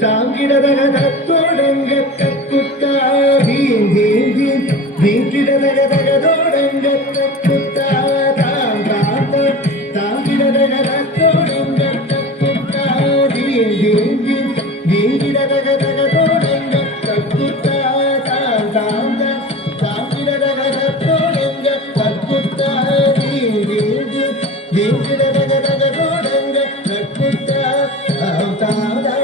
தாங்கிடதக தத்தோடங்க தக்குத்தா theme theme theme தீங்கிடதக தகதோடங்க தக்குத்தா தாம் தாம் தாம் தாங்கிடதக தத்தோடங்க தக்குத்தா தீம் தீம் தீம் தீங்கிடதக தகதோடங்க தக்குத்தா தாம் தாம் தாம் தாங்கிடதக தத்தோடங்க தக்குத்தா தீம் தீம் தீம் தீங்கிடதக தகதோடங்க தக்குத்தா தாம் தாம் தாம்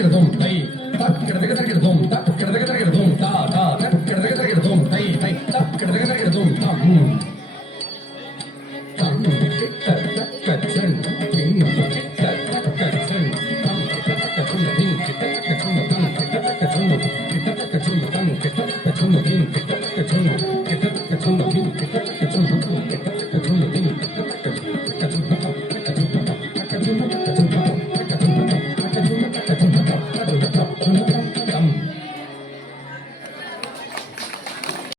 தக்கிடதோம் தை தக்கிடதக தக்கிடதோம் தக்கிடதக தக்கிடதோம் தா தா தக்கிடதக தக்கிடதோம் தை தை தக்கிடதக தக்கிடதோம் தம் தம் கிட்ட தக்கச்சன் கிங் கிட்ட தக்கச்சன் தம் கிட்ட தக்கச்சன் கிங் கிட்ட தக்கச்சன் தம் கிட்ட தக்கச்சன் கிட்ட தக்கச்சன் தம் கிட்ட தக்கச்சன் கிங் கிட்ட தக்கச்சன் கிட்ட தக்கச்சன் கிங் கிட்ட தக்கச்சன் கிட்ட தக்கச்சன் கிங்